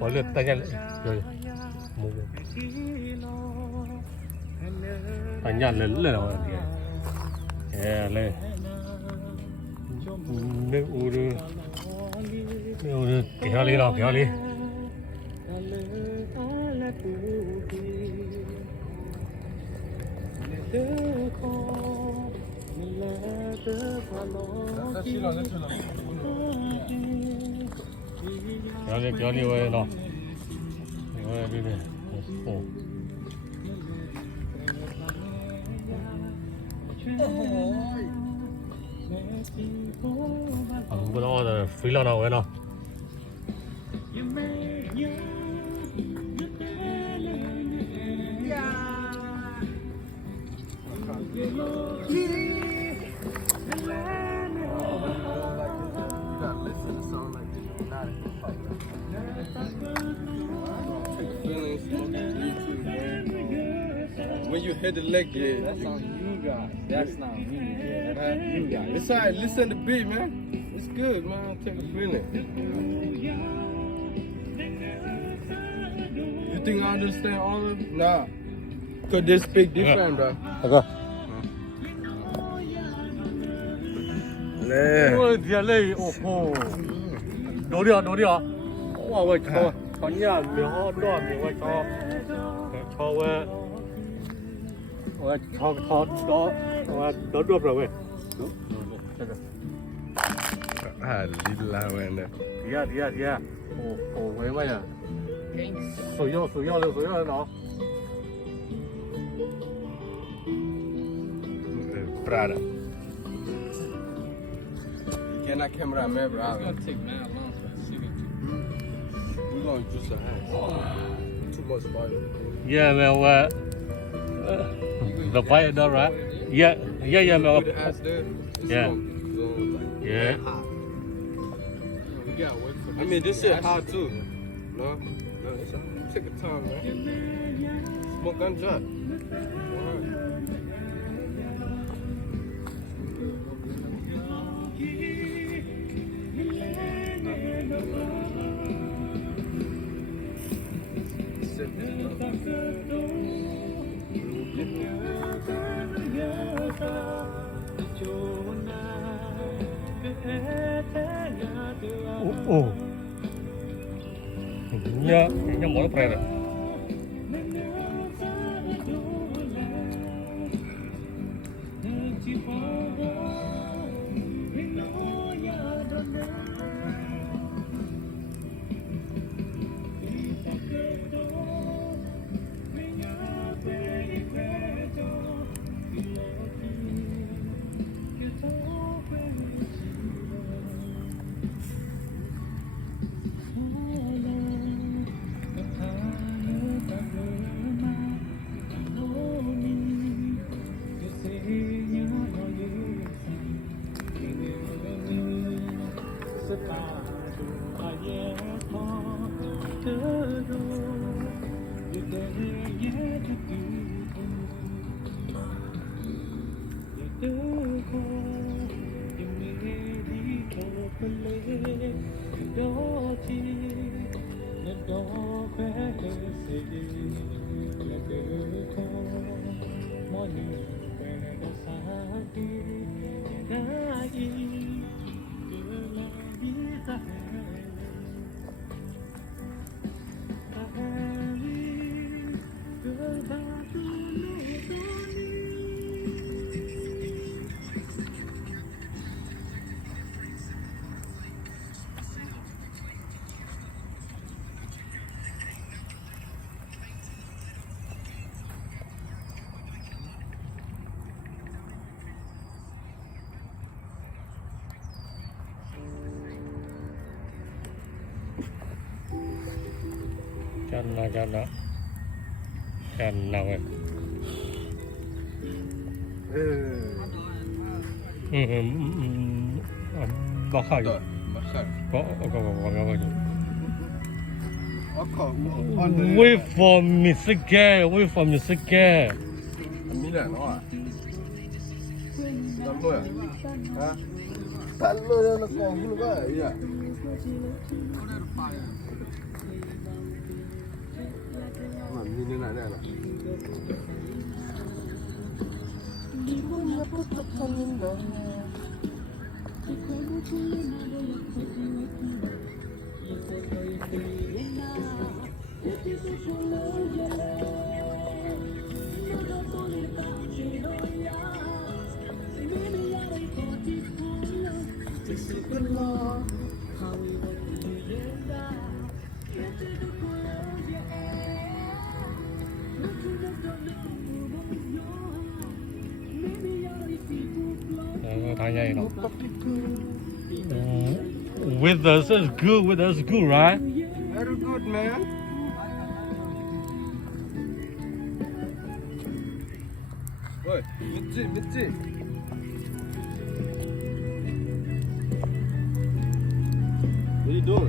원래 따냐 여기 뭐 따냐 렐레 나와 예 nước uống kéo đi nào kéo đi kéo đi về nào đi đi bữa đó là phí lao nào vậy nào When you hit the leg, yeah. That's on you guys. That's not me. Yeah, that's you guys. It's alright. Listen to the beat, man. It's good, man. Take a feeling. You think I understand all of it? Nah. Cause they speak different, bro. 잠깐 네. 오 디알레 오호 노리야 와왜 저 전야 명어도 명어 저왜 너 đuổi rồi Ah, lila, man. Dạ ồ vậy vậy à sử dụng nó Prada. Can I camera man, bro? It's gonna take mad long for the signature. We're gonna do some hands. Too much fire. yeah well the fight đó right yeah Put the ass there. It's Yeah. gonna go like yeah hot. We gotta wait for this. I mean, this shit hot too. No, it's take your time, man. Smoke ganja. 오 그냥 뭐라 그래야 돼 Can nào vậy bác hỏi có we from Misuke Milan, no? Tallo ya? Ha? Tallo ya na ko gulu ba? Yeah. Man, meaning like that. With us is good. With us is good, right? Very good, man. Oi, Mitzi. What are you doing?